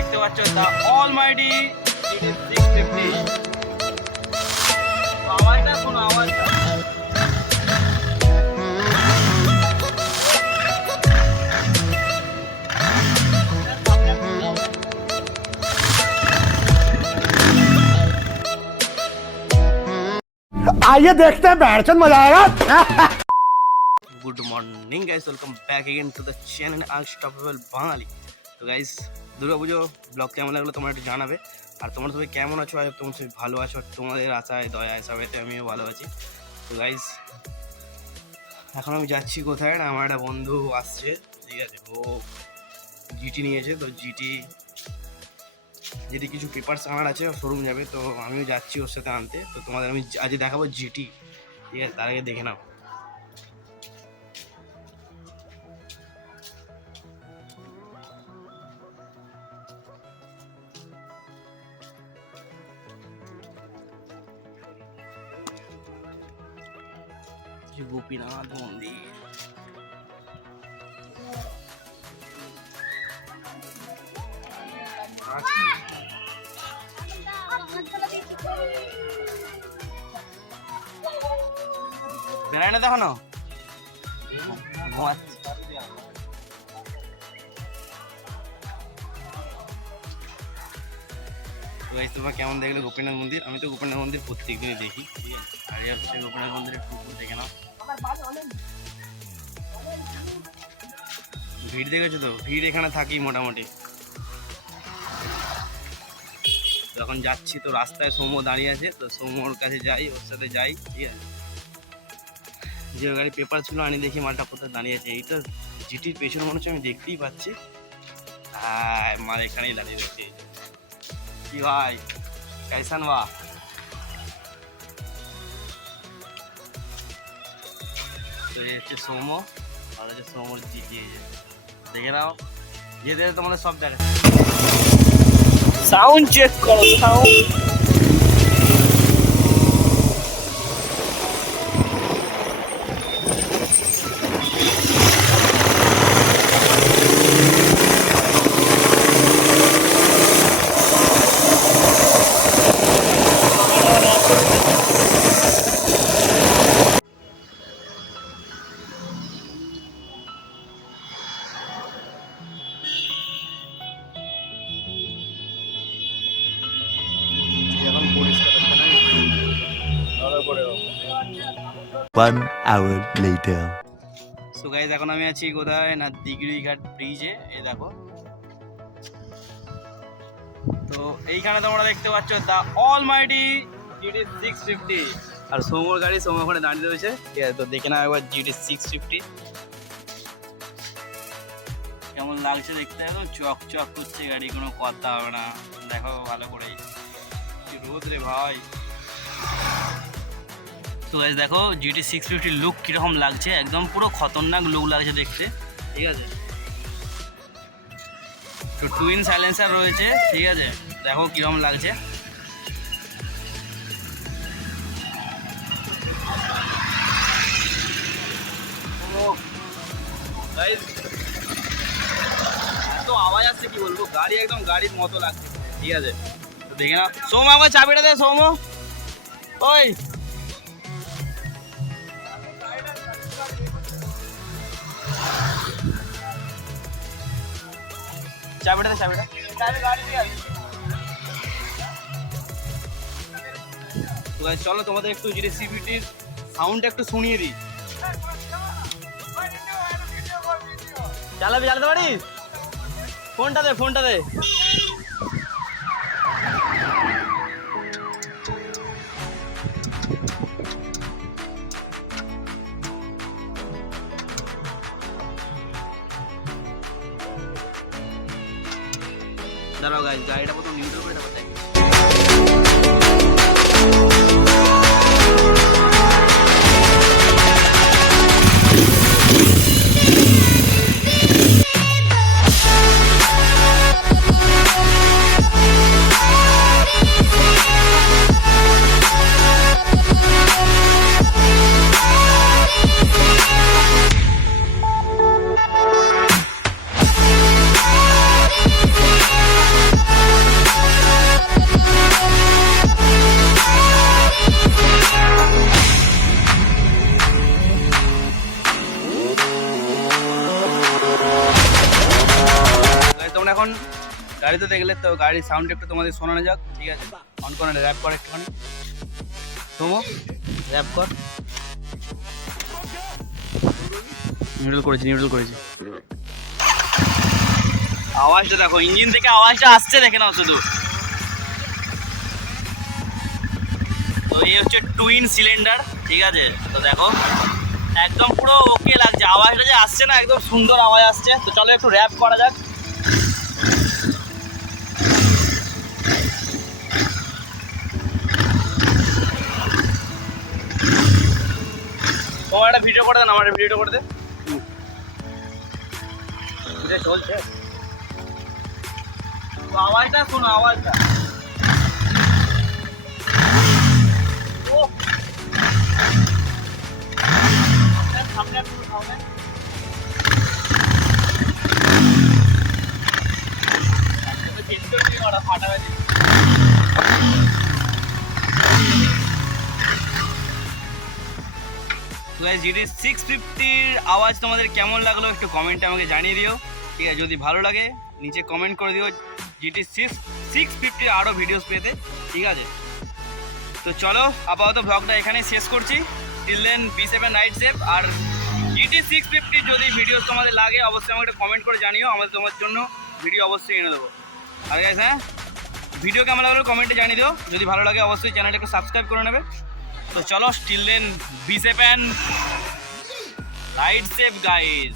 দেখতে পাচ্ছ the Almighty GT 650। আওয়াজটা শোনো, আওয়াজটা। आइए देखते हैं बैठचंद मजा आएगा। Good morning guys, welcome back again to the channel Unstoppable Bangali. তো গাইস, দুর্গাপুজো ব্লগ কেমন লাগলো তোমরা একটু জানাবে। আর তোমরা সবাই কেমন আছো? আর তোমরা সবাই ভালো আছো, আর তোমাদের আশায় দয়ায় সবাইতে আমিও ভালো আছি। তো গাইস, এখন আমি যাচ্ছি কোথায় না, আমার একটা বন্ধু আসছে, ঠিক আছে, ও জিটি নিয়েছে। তো জিটি যদি কিছু পেপারস আনার আছে শোরুম যাবে, তো আমিও যাচ্ছি ওর সাথে আনতে। তো তোমাদের আমি আজ দেখাবো জিটি, ঠিক আছে? তার আগে দেখে নাও। গোপীনাথ মন্দির, বেড়ায় না দেখো না, তোমরা কেমন দেখলে গোপীনাথ মন্দির? আমি তো গোপীনাথ মন্দির প্রত্যেকদিনই দেখি, ঠিক আছে? আর এই হচ্ছে গোপীনাথ মন্দিরের টুকু, দেখে নাও। ভিড় দেখেছো তো? ভিড় এখানে থাকি মোটামুটি। যখন যাচ্ছি তো রাস্তায় সৌম্য দাঁড়িয়ে আছে, তো সৌম্যর কাছে যাই, ওর সাথে যাই, ঠিক আছে? যে গাড়ি পেপার ছিল আনি, দেখি মালটা কোথায় দাঁড়িয়ে আছে। এইটা জিটির পেছনে মনে হচ্ছে, আমি দেখতেই পাচ্ছি। হ্যাঁ, মাল এখানেই দাঁড়িয়ে দেখছি। কি ভাই, कैसन बा? তো এই হচ্ছে সোমো, আর হচ্ছে সোমোর জিটি। দেখে নাও, যেতে তোমাদের সব দেখা। সাউন্ড চেক করো, sound. One hour later. So guys, এখন আমি আছি কোথায় না, দিগড়িঘাট ব্রিজে। এই দেখো, তো এইখানে তোমরা দেখতে পাচ্ছ দ্য অলমাইটি GT 650। আর সোমোর গাড়ি, সোমো ওখানে দাঁড়িয়ে রয়েছে, ঠিক আছে? তো দেখে নাও একবার GT 650 কেমন লাগছে দেখতে। একদম চক চক করছে গাড়ি, কোনো কথা হবে না। দেখো ভালো করেই, কি রোদ রে ভাই। তো গাইস দেখো, GT 650 লুক কীরকম লাগছে, একদম পুরো খতরনাক লুক লাগছে দেখতে, ঠিক আছে? তো টুইন সাইলেন্সার রয়েছে, ঠিক আছে? দেখো কীরকম লাগছে। এত আওয়াজ আসছে কি বলবো, গাড়ি একদম গাড়ির মতো লাগছে, ঠিক আছে? তো দেখে না, সোম আমার চাবিটা দে, সোম। ওই চাবিটা দে, চাবিটা। তো গাইস, চলো তোমাদের একটু GT 650 সাউন্ডটা একটু শুনিয়ে দিই। চালাতে পারিস? ফোনটা দে, ফোনটা দে। দাঁড়াও গাইস, গাড়িটা প্রথম নিউট্রাল করে দেখাতে। তোমরা এখন গাড়িতে দেখলে, তো গাড়ির সাউন্ড একটু তোমাদের শোনানো যাক। ঠিক আছে, অন করে র্যাপ কর একটুখানি, তোমো র্যাপ কর। নিউট্রাল করেছি। আওয়াজটা দেখো, ইঞ্জিন থেকে আওয়াজটা আসছে, দেখে নাও শুধু। তো এই হচ্ছে টুইন সিলিন্ডার, ঠিক আছে। তো দেখো একদম পুরো ওকে লাগছে, আওয়াজটা যে আসছে না, একদম সুন্দর আওয়াজ আসছে। তো চলো একটু র্যাপ করা যাক। তোমার একটা ভিডিও করে দেন, আমার একটা ভিডিও করে দে। চলছে তো আওয়াজটা শোনো, আওয়াজটা সামনে ফাটা হয়েছে। জিটি 650-র আওয়াজ তোমাদের কেমন লাগলো একটু কমেন্টে আমাকে জানিয়ে দিও। ঠিক আছে, যদি ভালো লাগে নিচে কমেন্ট করে দিও জিটি 650-র আরও ভিডিওস পেতে। ঠিক আছে, তো চলো আপাতত ব্লগটা এখানেই শেষ করছি। Till then be seven ride safe. আর জিটি 650 যদি ভিডিওস তোমাদের লাগে অবশ্যই আমাকে একটা কমেন্ট করে জানিও, আমাদের তোমার জন্য ভিডিও অবশ্যই এনে দেবো। আর গাইস, হ্যাঁ, ভিডিও কেমন লাগলো কমেন্টে জানিয়ে দিও। যদি ভালো লাগে অবশ্যই চ্যানেলটাকে সাবস্ক্রাইব করে নেবে। তো চলো, still then be seven ride safe guys.